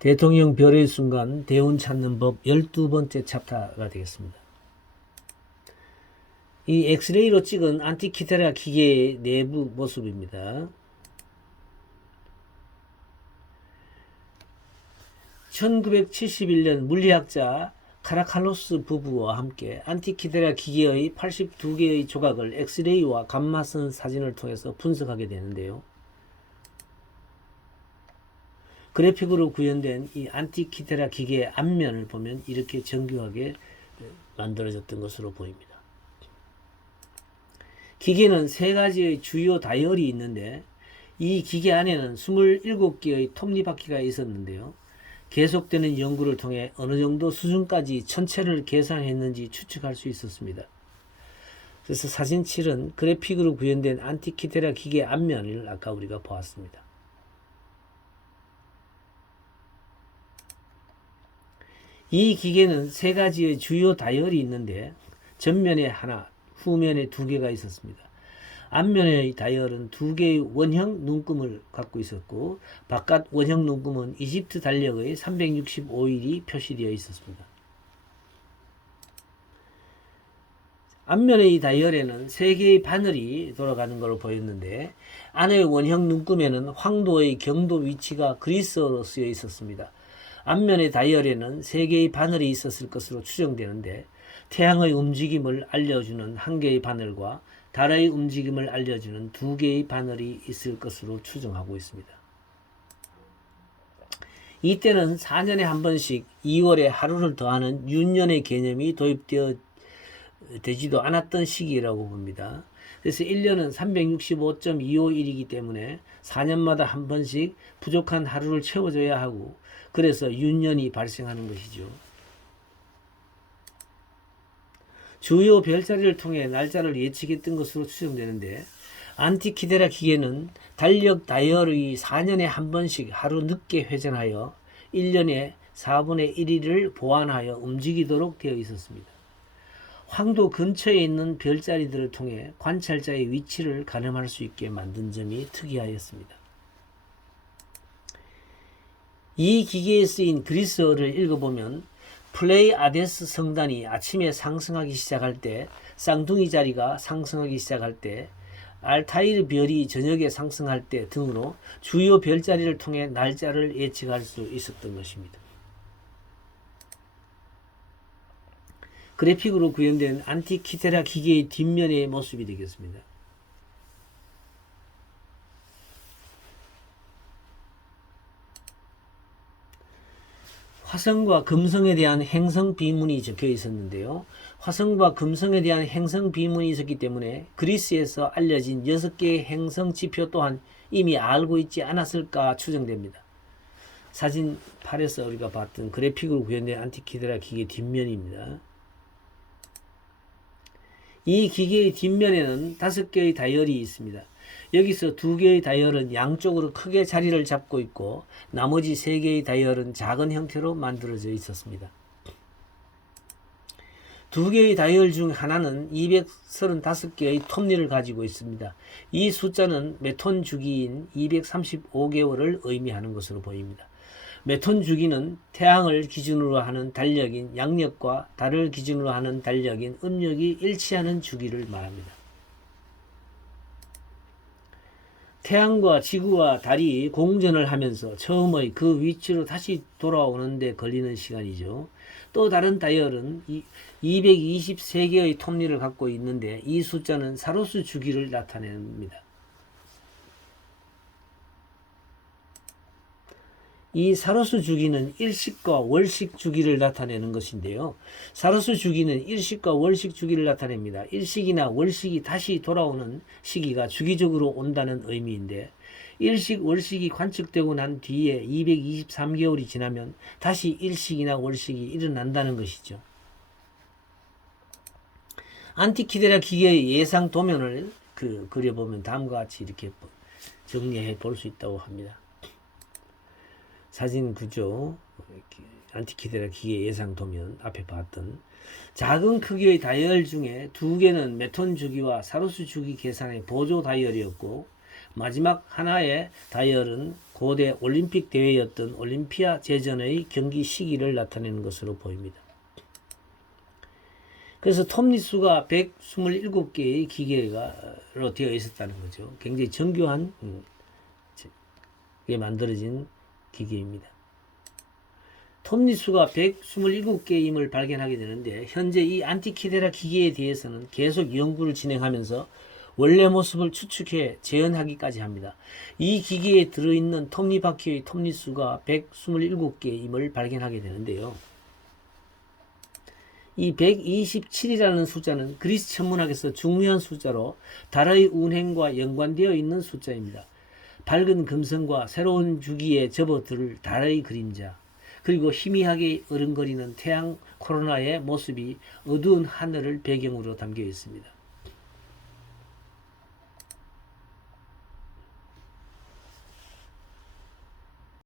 대통령 별의 순간 대운 찾는 법 12번째 챕터가 되겠습니다. 이 엑스레이로 찍은 안티키테라 기계의 내부 모습입니다. 1971년 물리학자 카라칼로스 부부와 함께 안티키테라 기계의 82개의 조각을 엑스레이와 감마선 사진을 통해서 분석하게 되는데요. 그래픽으로 구현된 이 안티키테라 기계의 앞면을 보면 이렇게 정교하게 만들어졌던 것으로 보입니다. 기계는 세 가지의 주요 다이얼이 있는데 이 기계 안에는 27개의 톱니바퀴가 있었는데요. 계속되는 연구를 통해 어느 정도 수준까지 전체를 계산했는지 추측할 수 있었습니다. 그래서 사진 7은 그래픽으로 구현된 안티키테라 기계 앞면을 아까 우리가 보았습니다. 이 기계는 세 가지의 주요 다이얼이 있는데 전면에 하나, 후면에 두 개가 있었습니다. 앞면의 다이얼은 두 개의 원형 눈금을 갖고 있었고 바깥 원형 눈금은 이집트 달력의 365일이 표시되어 있었습니다. 앞면의 이 다이얼에는 세 개의 바늘이 돌아가는 것으로 보였는데 안의 원형 눈금에는 황도의 경도 위치가 그리스어로 쓰여 있었습니다. 앞면의 다이얼에는 세 개의 바늘이 있었을 것으로 추정되는데 태양의 움직임을 알려주는 한 개의 바늘과 달의 움직임을 알려주는 두 개의 바늘이 있을 것으로 추정하고 있습니다. 이때는 4년에 한 번씩 2월에 하루를 더하는 윤년의 개념이 되지도 않았던 시기라고 봅니다. 그래서 1년은 365.251이기 때문에 4년마다 한 번씩 부족한 하루를 채워줘야 하고 그래서 윤년이 발생하는 것이죠. 주요 별자리를 통해 날짜를 예측했던 것으로 추정되는데 안티키테라 기계는 달력 다이얼의 4년에 한 번씩 하루 늦게 회전하여 1년에 4분의 1일을 보완하여 움직이도록 되어 있었습니다. 황도 근처에 있는 별자리들을 통해 관찰자의 위치를 가늠할 수 있게 만든 점이 특이하였습니다. 이 기계에 쓰인 그리스어를 읽어보면 플레이아데스 성단이 아침에 상승하기 시작할 때, 쌍둥이 자리가 상승하기 시작할 때, 알타이르 별이 저녁에 상승할 때 등으로 주요 별자리를 통해 날짜를 예측할 수 있었던 것입니다. 그래픽으로 구현된 안티키테라 기계의 뒷면의 모습이 되겠습니다. 화성과 금성에 대한 행성 비문이 적혀 있었는데요. 화성과 금성에 대한 행성 비문이 있었기 때문에 그리스에서 알려진 6개의 행성 지표 또한 이미 알고 있지 않았을까 추정됩니다. 사진 8에서 우리가 봤던 그래픽으로 구현된 안티키테라 기계 뒷면입니다. 이 기계의 뒷면에는 5개의 다이얼이 있습니다. 여기서 2개의 다이얼은 양쪽으로 크게 자리를 잡고 있고 나머지 3개의 다이얼은 작은 형태로 만들어져 있었습니다. 2개의 다이얼 중 하나는 235개의 톱니를 가지고 있습니다. 이 숫자는 메톤 주기인 235개월을 의미하는 것으로 보입니다. 메톤 주기는 태양을 기준으로 하는 달력인 양력과 달을 기준으로 하는 달력인 음력이 일치하는 주기를 말합니다. 태양과 지구와 달이 공전을 하면서 처음의 그 위치로 다시 돌아오는데 걸리는 시간이죠. 또 다른 다이얼은 223개의 톱니를 갖고 있는데 이 숫자는 사로스 주기를 나타냅니다. 이 사로스 주기는 일식과 월식 주기를 나타내는 것인데요. 사로스 주기는 일식과 월식 주기를 나타냅니다. 일식이나 월식이 다시 돌아오는 시기가 주기적으로 온다는 의미인데 일식, 월식이 관측되고 난 뒤에 223개월이 지나면 다시 일식이나 월식이 일어난다는 것이죠. 안티키테라 기계의 예상 도면을 그려보면 다음과 같이 이렇게 정리해 볼 수 있다고 합니다. 사진 구조, 안티키테라 기계 예상 도면 앞에 봤던 작은 크기의 다이얼 중에 2개는 메톤 주기와 사로스 주기 계산의 보조 다이얼이었고 마지막 하나의 다이얼은 고대 올림픽 대회였던 올림피아 제전의 경기 시기를 나타내는 것으로 보입니다. 그래서 톱니수가 127개의 기계로 되어 있었다는 거죠. 굉장히 정교한 게 만들어진 기계입니다. 톱니수가 127개임을 발견하게 되는데 현재 이 안티키데라 기계에 대해서는 계속 연구를 진행하면서 원래 모습을 추측해 재현하기까지 합니다. 이 기계에 들어있는 톱니바퀴의 톱니수가 127개임을 발견하게 되는데요. 이 127이라는 숫자는 그리스 천문학에서 중요한 숫자로 달의 운행과 연관되어 있는 숫자입니다. 밝은 금성과 새로운 주기에 접어들 달의 그림자, 그리고 희미하게 어른거리는 태양 코로나의 모습이 어두운 하늘을 배경으로 담겨 있습니다.